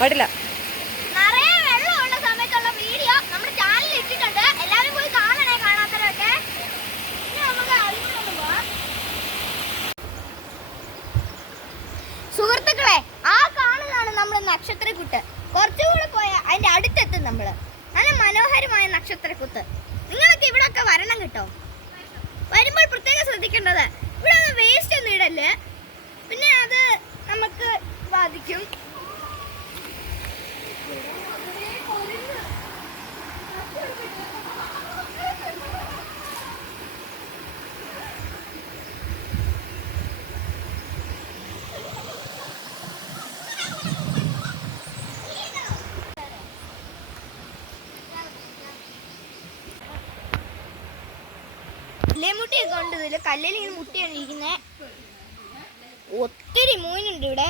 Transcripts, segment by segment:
പാടില്ല. സുഹൃത്തുക്കളെ ആ കാണുന്നതാണ് നമ്മൾ നക്ഷത്രക്കുട്ട് കുറച്ചുകൂടെ പോയാൽ അതിന്റെ അടുത്തെത്തും നമ്മൾ നല്ല മനോഹരമായ നക്ഷത്രക്കുത്ത്. നിങ്ങളൊക്കെ ഇവിടെയൊക്കെ വരണം കേട്ടോ. വരുമ്പോൾ പ്രത്യേകം ശ്രദ്ധിക്കേണ്ടത് ഇവിടെ വേസ്റ്റ് ഒന്നും ഇടല്ലേ? പിന്നെ അത് നമുക്ക് ബാധിക്കും. കല്ലേ മുട്ടിയൊക്കെ ഉണ്ട് കല്ലിൽ ഇങ്ങനെ മുട്ടിയാണ് ഇരിക്കുന്നത് ഒത്തിരി മൂയിനുണ്ട് ഇവിടെ.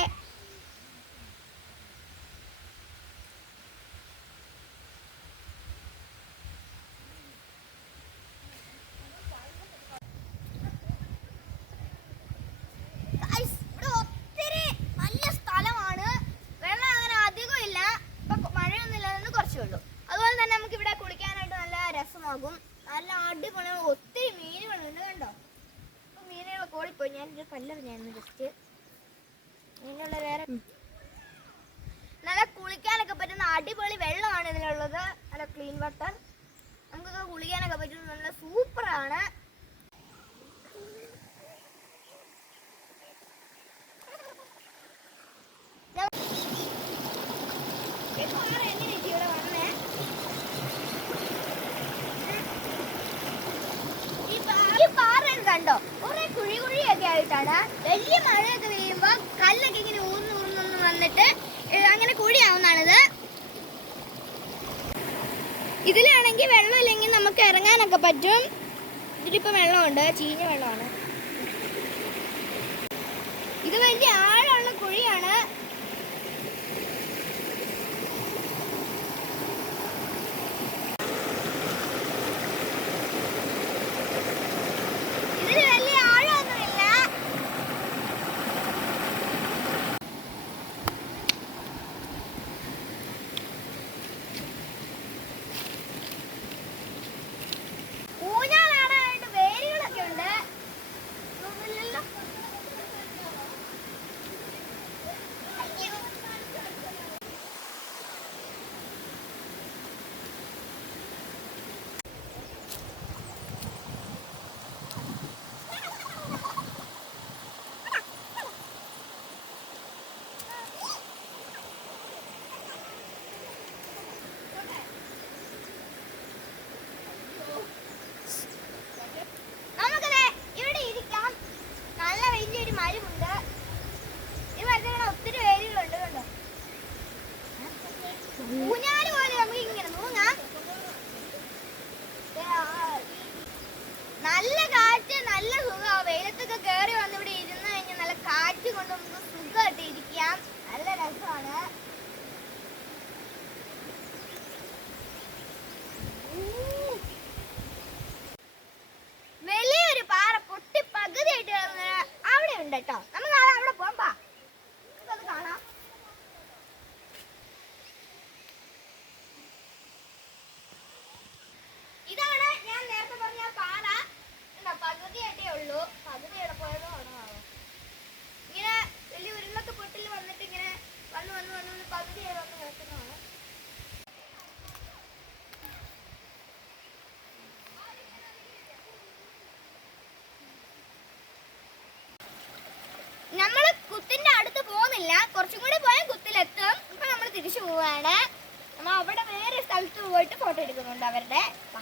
ഞാനൊരു പല്ലെറിഞ്ഞായിരുന്നു ജസ്റ്റ് ഇങ്ങനെയുള്ള വേറെ നല്ല കുളിക്കാനൊക്കെ പറ്റുന്ന അടിപൊളി വെള്ളമാണ് ഇതിലുള്ളത്. നല്ല ക്ലീൻ വാട്ടർ നമുക്കൊക്കെ കുളിക്കാനൊക്കെ പറ്റും നല്ല കണ്ടോ? കുറെ കുഴി കുഴിയൊക്കെ ആയിട്ടാണ്. വലിയ മഴയൊക്കെ പെയ്യുമ്പോ കല്ലൊക്കെ ഇങ്ങനെ ഊർന്നു ഊർന്നു വന്നിട്ട് അങ്ങനെ കുഴിയാവുന്നതാണിത്. ഇതിലാണെങ്കിൽ വെള്ളമില്ലെങ്കിൽ നമുക്ക് ഇറങ്ങാനൊക്കെ പറ്റും. ഇതിലിപ്പോ വെള്ളമുണ്ട് ചീഞ്ഞ വെള്ളമാണ്. ഇത് വലിയ ആഴമുള്ള കുഴിയാണ്. കേട്ടോ നമ്മൾ നമ്മൾ കുത്തിന്റെ അടുത്ത് പോകുന്നില്ല. കുറച്ചും കൂടി പോയാൽ കുത്തിലെത്തും. ഇപ്പൊ നമ്മൾ തിരിച്ചു പോവാണ്. നമ്മ അവിടെ വേറെ സ്ഥലത്ത് പോയിട്ട് ഫോട്ടോ എടുക്കുന്നുണ്ട് അവരുടെ. വാ.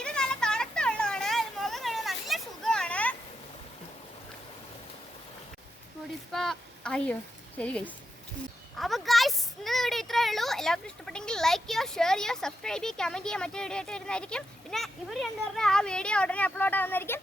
ഇത് നല്ല തണുത്ത വെള്ളമാണ് ഇത് മുഖം കഴുകാൻ നല്ല സുഖമാണ് അയ്യോ ശരി ഗൈസ് അപ്പൊ ഗൈസ് ഇന്നത്തെ വീഡിയോ ഇത്രേ ഉള്ളൂ. എല്ലാവർക്കും ഇഷ്ടപ്പെട്ടെങ്കിൽ ലൈക്ക് ചെയ്യുക ഷെയർ ചെയ്യുക സബ്സ്ക്രൈബ് ചെയ്യുക കമന്റ് ചെയ്യുക മറ്റേ വീഡിയോ ആയിട്ട് വരുന്നതായിരിക്കും. പിന്നെ ഇവർ രണ്ടുപേരുടെ ആ വീഡിയോ ഉടനെ അപ്ലോഡ് ആവുന്നതായിരിക്കും.